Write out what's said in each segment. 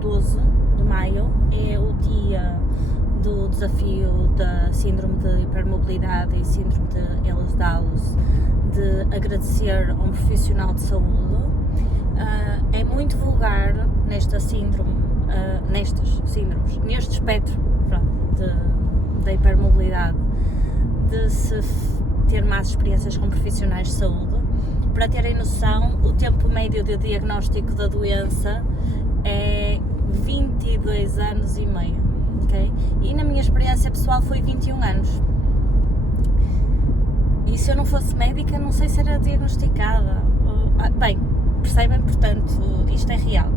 12 de maio é o dia do desafio da síndrome de hipermobilidade e síndrome de Ehlers-Danlos, de agradecer a um profissional de saúde. É muito vulgar nesta síndrome, neste espectro da hipermobilidade, de se ter más experiências com profissionais de saúde. Para terem noção, o tempo médio de diagnóstico da doença é 22 anos e meio, ok? E na minha experiência pessoal foi 21 anos. E se eu não fosse médica, não sei se era diagnosticada. Bem, percebem? Portanto, isto é real.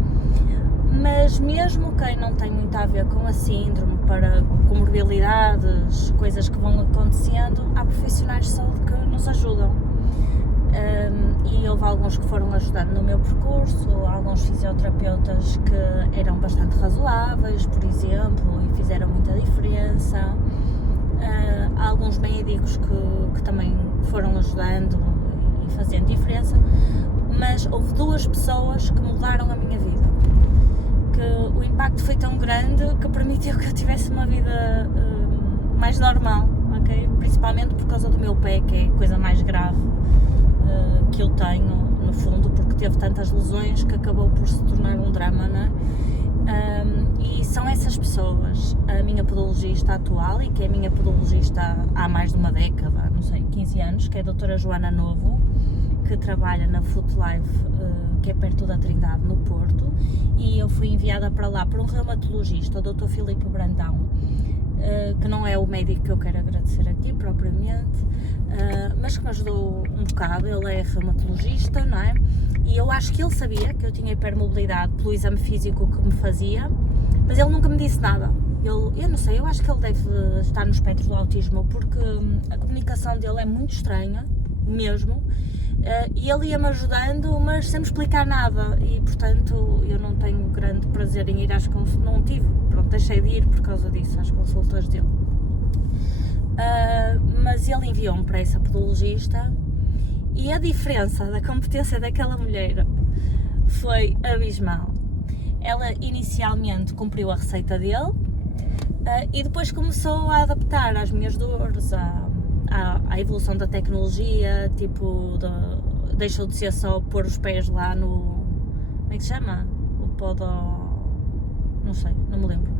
Mas mesmo quem não tem muito a ver com a síndrome, para comorbilidades, coisas que vão acontecendo, há profissionais de saúde que nos ajudam. E houve alguns que foram ajudando no meu percurso, alguns fisioterapeutas que eram bastante razoáveis, por exemplo, e fizeram muita diferença. Há alguns médicos que também foram ajudando e fazendo diferença, mas houve duas pessoas que mudaram a minha vida, que o impacto foi tão grande que permitiu que eu tivesse uma vida mais normal, ok? Principalmente por causa do meu pé, que é a coisa mais grave que eu tenho, no fundo, porque teve tantas lesões que acabou por se tornar um drama, não é? E são essas pessoas, a minha podologista atual, e que é a minha podologista há mais de uma década, não sei, 15 anos, que é a doutora Joana Novo, que trabalha na Foot Life, que é perto da Trindade, no Porto, e eu fui enviada para lá por um reumatologista, o Dr. Filipe Brandão, que não é o médico que eu quero agradecer aqui propriamente, mas que me ajudou um bocado. Ele é reumatologista, não é? E eu acho que ele sabia que eu tinha hipermobilidade pelo exame físico que me fazia, mas ele nunca me disse nada. Eu não sei, eu acho que ele deve estar no espectro do autismo, porque a comunicação dele é muito estranha, mesmo, e ele ia-me ajudando, mas sem me explicar nada, e portanto eu não tenho grande prazer em ir às consultas, não tive, pronto, deixei de ir por causa disso, às consultas dele. Mas ele enviou-me para essa podologista, e a diferença da competência daquela mulher foi abismal. Ela inicialmente cumpriu a receita dele, e depois começou a adaptar às minhas dores, à evolução da tecnologia, tipo, deixou de ser só pôr os pés lá no, como é que se chama? O podo, não sei, não me lembro.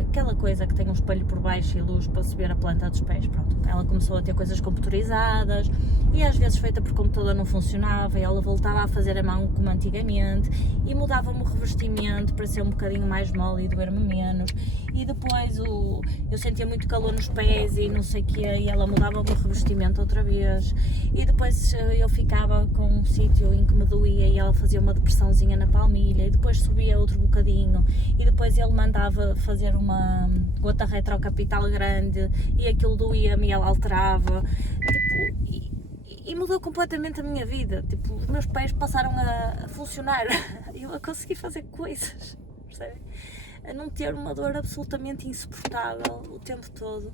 Aquela coisa que tem um espelho por baixo e luz para se ver a planta dos pés, pronto. Ela começou a ter coisas computarizadas e às vezes feita por computador não funcionava, e ela voltava a fazer a mão como antigamente e mudava-me o revestimento para ser um bocadinho mais mole e doer-me menos, e depois eu sentia muito calor nos pés e não sei o quê, e ela mudava-me o revestimento outra vez, e depois eu ficava com um sítio em que me doía e ela fazia uma depressãozinha na palmilha, e depois subia outro bocadinho, e depois ele mandava fazer uma gota retrocapital grande e aquilo doía-me e ela alterava, tipo, e mudou completamente a minha vida. Tipo, os meus pés passaram a funcionar e eu a conseguir fazer coisas, percebem? A não ter uma dor absolutamente insuportável o tempo todo.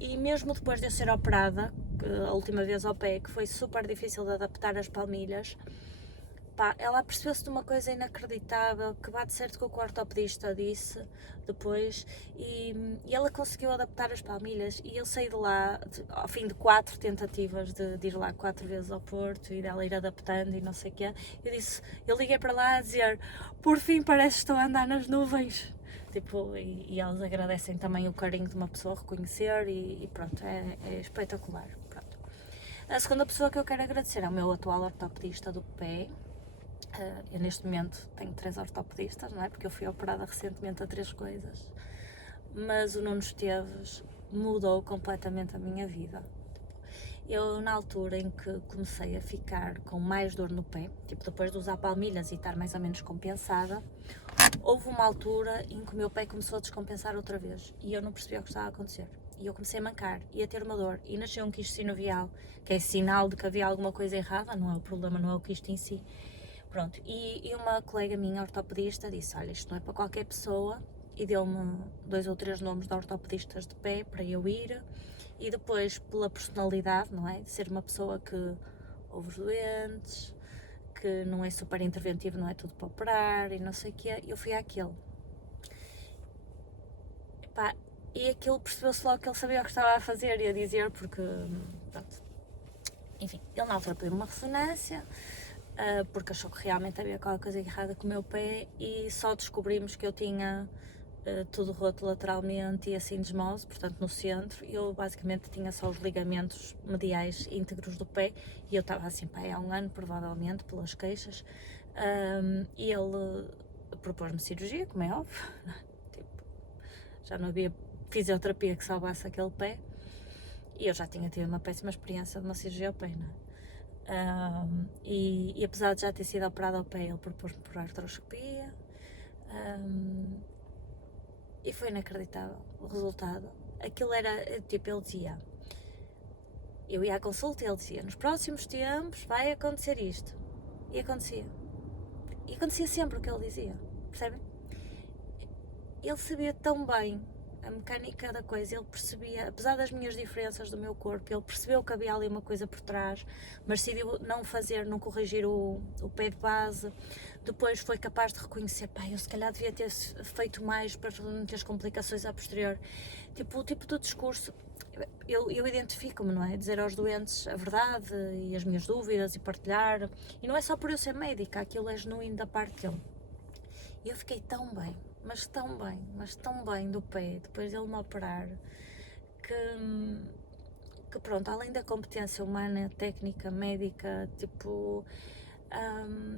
E mesmo depois de eu ser operada, a última vez ao pé, que foi super difícil de adaptar as palmilhas, ela percebeu-se de uma coisa inacreditável, que bate certo com o que o ortopedista disse depois, e ela conseguiu adaptar as palmilhas, e eu saí de lá ao fim de 4 tentativas de ir lá 4 vezes ao Porto e dela ir adaptando e não sei o quê. Eu liguei para lá a dizer: por fim parece que estou a andar nas nuvens, tipo, e elas agradecem também o carinho de uma pessoa reconhecer, e pronto, é espetacular. Pronto. A segunda pessoa que eu quero agradecer é o meu atual ortopedista do pé. Eu neste momento tenho 3 ortopedistas, não é? Porque eu fui operada recentemente a 3 coisas, mas o Nuno Esteves mudou completamente a minha vida. Eu, na altura em que comecei a ficar com mais dor no pé, tipo, depois de usar palmilhas e estar mais ou menos compensada, houve uma altura em que o meu pé começou a descompensar outra vez e eu não percebia o que estava a acontecer. E eu comecei a mancar e a ter uma dor, e nasceu um quisto sinovial, que é sinal de que havia alguma coisa errada, não é o problema, não é o quisto em si. Pronto, e uma colega minha, ortopedista, disse: olha, isto não é para qualquer pessoa, e deu-me 2 ou 3 nomes de ortopedistas de pé para eu ir, e depois pela personalidade, não é? De ser uma pessoa que ouve os doentes, que não é super interventivo, não é tudo para operar e não sei o quê. Eu fui àquele. Epá, e aquilo percebeu-se logo que ele sabia o que estava a fazer e a dizer, porque, pronto. Enfim, ele na altura pediu uma ressonância, porque achou que realmente havia qualquer coisa errada com o meu pé, e só descobrimos que eu tinha tudo roto lateralmente e assim desmose, portanto no centro. Eu basicamente tinha só os ligamentos mediais íntegros do pé, e eu estava assim, pá, há um ano provavelmente, pelas queixas, e ele propôs-me cirurgia, como é óbvio. Tipo, já não havia fisioterapia que salvasse aquele pé, e eu já tinha tido uma péssima experiência de uma cirurgia ao pé, não é? E apesar de já ter sido operado ao pé, ele propôs-me por artroscopia, e foi inacreditável o resultado. Aquilo era, tipo, ele dizia, eu ia à consulta e ele dizia, nos próximos tempos vai acontecer isto, e acontecia sempre o que ele dizia, percebem? Ele sabia tão bem a mecânica da coisa, ele percebia, apesar das minhas diferenças do meu corpo, ele percebeu que havia ali uma coisa por trás, mas decidiu não corrigir o pé de base. Depois foi capaz de reconhecer, pá, eu se calhar devia ter feito mais para não ter as complicações a posterior. Tipo, o tipo de discurso, eu identifico-me, não é? Dizer aos doentes a verdade e as minhas dúvidas e partilhar, e não é só por eu ser médica, aquilo é genuíno da parte dele. E eu fiquei tão bem, mas tão bem do pé, depois dele me operar, que pronto, além da competência humana, técnica, médica, tipo,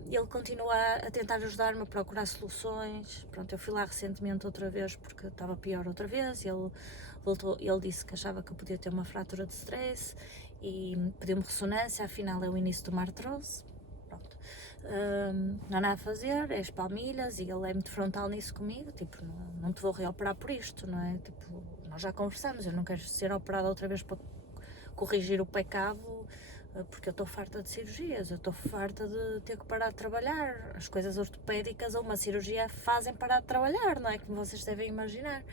ele continua a tentar ajudar-me a procurar soluções. Pronto, eu fui lá recentemente outra vez porque estava pior outra vez, e ele disse que achava que eu podia ter uma fratura de stress e pediu-me ressonância, afinal é o início de uma artrose. Pronto. Não há nada a fazer, é as palmilhas, e ele é muito frontal nisso comigo, tipo, não te vou reoperar por isto, não é? Tipo, nós já conversamos, eu não quero ser operada outra vez para corrigir o pé-cavo, porque eu estou farta de cirurgias, eu estou farta de ter que parar de trabalhar. As coisas ortopédicas ou uma cirurgia fazem parar de trabalhar, não é? Como vocês devem imaginar.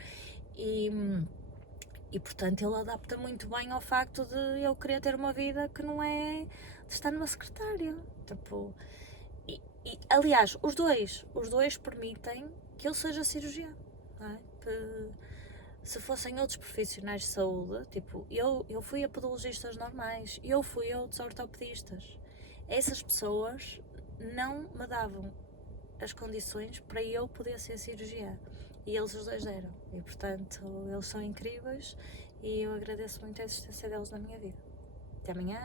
E portanto ele adapta muito bem ao facto de eu querer ter uma vida que não é de estar numa secretária. Tipo, aliás, os dois permitem que eu seja cirurgião, não é? Que, se fossem outros profissionais de saúde, tipo, eu fui a podologistas normais, eu fui a outros ortopedistas. Essas pessoas não me davam as condições para eu poder ser cirurgiã, e eles os dois deram, e portanto eles são incríveis, e eu agradeço muito a existência deles na minha vida. Até amanhã!